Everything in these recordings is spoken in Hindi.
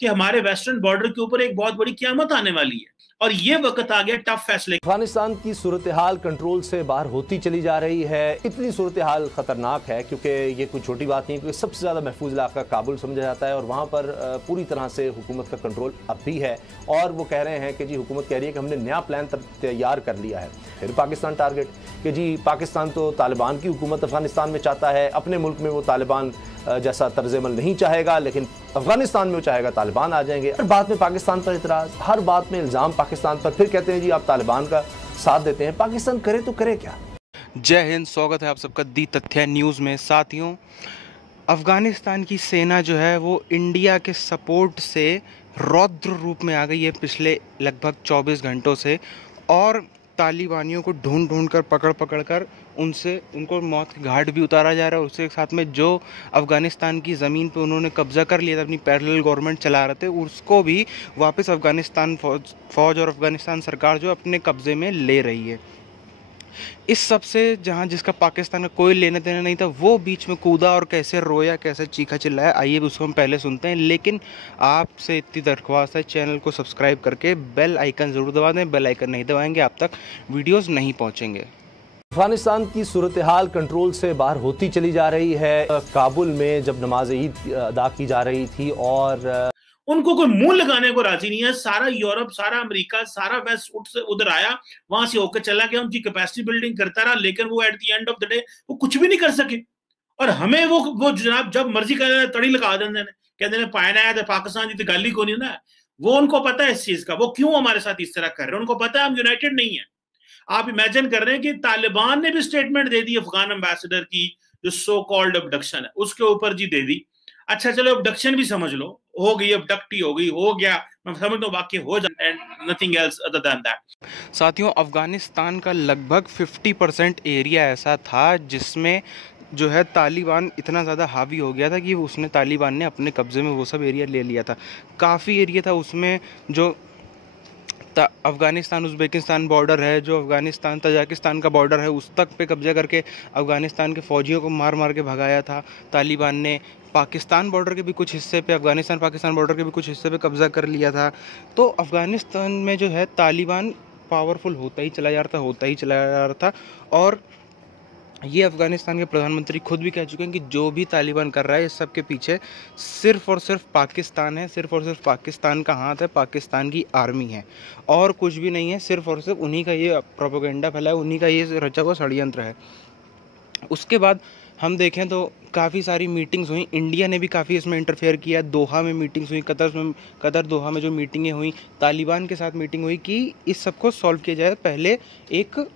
कि हमारे वेस्टर्न बॉर्डर के ऊपर एक बहुत बड़ी क़यामत आने वाली है और ये वक्त आ गया टफ फैसले। अफगानिस्तान की सूरत हाल कंट्रोल से बाहर होती चली जा रही है। इतनी सूरत हाल खतरनाक है क्योंकि ये कोई छोटी बात नहीं है, क्योंकि सबसे ज़्यादा महफूज इलाका काबुल समझा जाता है और वहाँ पर पूरी तरह से हुकूमत का कंट्रोल अब भी है। और वो कह रहे हैं कि जी हुकूमत कह रही है कि हमने नया प्लान तैयार कर लिया है। फिर पाकिस्तान टारगेट कि जी पाकिस्तान तो तालिबान की हुकूमत अफगानिस्तान में चाहता है, अपने मुल्क में वो तालिबान जैसा तर्ज-ए-अमल नहीं चाहेगा, लेकिन अफगानिस्तान में वो चाहेगा तालिबान आ जाएंगे। हर बात में पाकिस्तान पर इतराज़, हर बात में इल्ज़ाम पाकिस्तान पर, फिर कहते हैं जी आप तालिबान का साथ देते हैं। पाकिस्तान करे तो करे क्या। जय हिंद, स्वागत है आप सबका दी तथ्य न्यूज़ में। साथियों, अफ़गानिस्तान की सेना जो है वो इंडिया के सपोर्ट से रौद्र रूप में आ गई है पिछले लगभग 24 घंटों से, और तालिबानियों को ढूंढ ढूंढ कर पकड़ कर उनको मौत के घाट भी उतारा जा रहा है। उसके साथ में जो अफ़गानिस्तान की ज़मीन पे उन्होंने कब्ज़ा कर लिया था, अपनी पैरेलल गवर्नमेंट चला रहे थे, उसको भी वापस अफ़गानिस्तान फ़ौज और अफ़गानिस्तान सरकार जो अपने कब्ज़े में ले रही है। इस सब से जहाँ जिसका पाकिस्तान का कोई लेना देना नहीं था, वो बीच में कूदा और कैसे रोया, कैसे चीखा चिल्लाया, आइए उसको हम पहले सुनते हैं। लेकिन आपसे इतनी दरख्वास्त है, चैनल को सब्सक्राइब करके बेल आइकन ज़रूर दबा दें। बेल आइकन नहीं दबाएंगे आप तक वीडियोज़ नहीं पहुँचेंगे। अफगानिस्तान की सूरत हाल कंट्रोल से बाहर होती चली जा रही है। काबुल में जब नमाज ईद अदा की जा रही थी और उनको कोई मुंह लगाने को राजी नहीं है। सारा यूरोप, सारा अमेरिका, सारा वेस्ट उधर आया, वहां से होकर चला गया, उनकी कैपेसिटी बिल्डिंग करता रहा, लेकिन वो at the end of the day वो कुछ भी नहीं कर सके। और हमें वो जनाब जब मर्जी कर तड़ी लगा देंगे, कहते हैं पायना है तो पाकिस्तान की गाली को नहीं ना। वो उनको पता है इस चीज का, वो क्यों हमारे साथ इस तरह कर रहे हैं, उनको पता है हम यूनाइटेड नहीं है। आप इमेजिन कर रहे हैं कि तालिबान ने भी स्टेटमेंट दे दी अफगान एम्बेसडर की, जो सो कॉल्ड अबडक्शन है उसके ऊपर जी दे दी। अच्छा चलो अबडक्शन भी समझ लो, हो गई, अबडक्ट ही हो गई, हो गया, मैं समझता हूं वाकई हो जाए, nothing else other than that. साथियों, अफगानिस्तान का लगभग 50% एरिया ऐसा था जिसमें जो है तालिबान इतना ज़्यादा हावी हो गया था कि उसने तालिबान ने अपने कब्ज़े में वो सब एरिया ले लिया था। काफ़ी एरिया था उसमें जो अफ़गानिस्तान उज़्बेकिस्तान बॉर्डर है, जो अफ़गानिस्तान तजाकिस्तान का बॉर्डर है, उस तक पे कब्जा करके अफ़गानिस्तान के फ़ौजियों को मार मार के भगाया था तालिबान ने। पाकिस्तान बॉर्डर के भी कुछ हिस्से पे, अफ़गानिस्तान पाकिस्तान बॉर्डर के भी कुछ हिस्से पे कब्ज़ा कर लिया था। तो अफ़गानिस्तान में जो है तालिबान पावरफुल होता ही चला जा रहा था। और ये अफ़गानिस्तान के प्रधानमंत्री खुद भी कह चुके हैं कि जो भी तालिबान कर रहा है इस सब के पीछे सिर्फ़ और सिर्फ पाकिस्तान है, सिर्फ़ और सिर्फ पाकिस्तान का हाथ है, पाकिस्तान की आर्मी है, और कुछ भी नहीं है। सिर्फ़ और सिर्फ उन्हीं का ये प्रोपेगेंडा फैला है, उन्हीं का ये रचा हुआ षड्यंत्र है। उसके बाद हम देखें तो काफ़ी सारी मीटिंग्स हुई, इंडिया ने भी काफ़ी इसमें इंटरफेयर किया। दोहा में मीटिंग्स हुई, कतर दोहा में जो मीटिंगें हुई, तालिबान के साथ मीटिंग हुई कि इस सब को सॉल्व किया जाए। पहले एक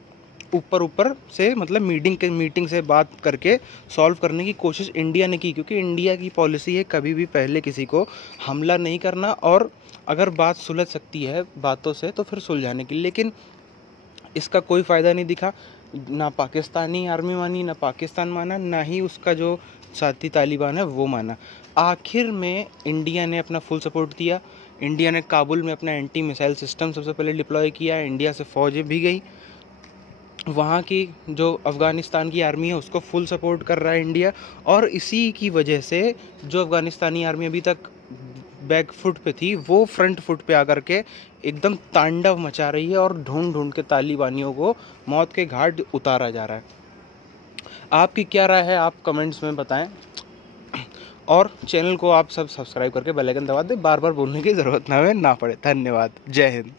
ऊपर से मतलब मीटिंग से बात करके सॉल्व करने की कोशिश इंडिया ने की, क्योंकि इंडिया की पॉलिसी है कभी भी पहले किसी को हमला नहीं करना, और अगर बात सुलझ सकती है बातों से तो फिर सुलझाने की। लेकिन इसका कोई फ़ायदा नहीं दिखा, ना पाकिस्तानी आर्मी मानी, ना पाकिस्तान माना, ना ही उसका जो साथी तालिबान है वो माना। आखिर में इंडिया ने अपना फुल सपोर्ट दिया। इंडिया ने काबुल में अपना एंटी मिसाइल सिस्टम सबसे पहले डिप्लॉय किया। इंडिया से फ़ौजें भी गई, वहाँ की जो अफ़गानिस्तान की आर्मी है उसको फुल सपोर्ट कर रहा है इंडिया। और इसी की वजह से जो अफ़गानिस्तानी आर्मी अभी तक बैक फुट पे थी, वो फ्रंट फुट पे आकर के एकदम तांडव मचा रही है और ढूंढ ढूंढ के तालिबानियों को मौत के घाट उतारा जा रहा है। आपकी क्या राय है, आप कमेंट्स में बताएं, और चैनल को आप सब सब्सक्राइब करके बेल आइकन दबा दें, बार बार बोलने की ज़रूरत ना पड़े। धन्यवाद, जय हिंद।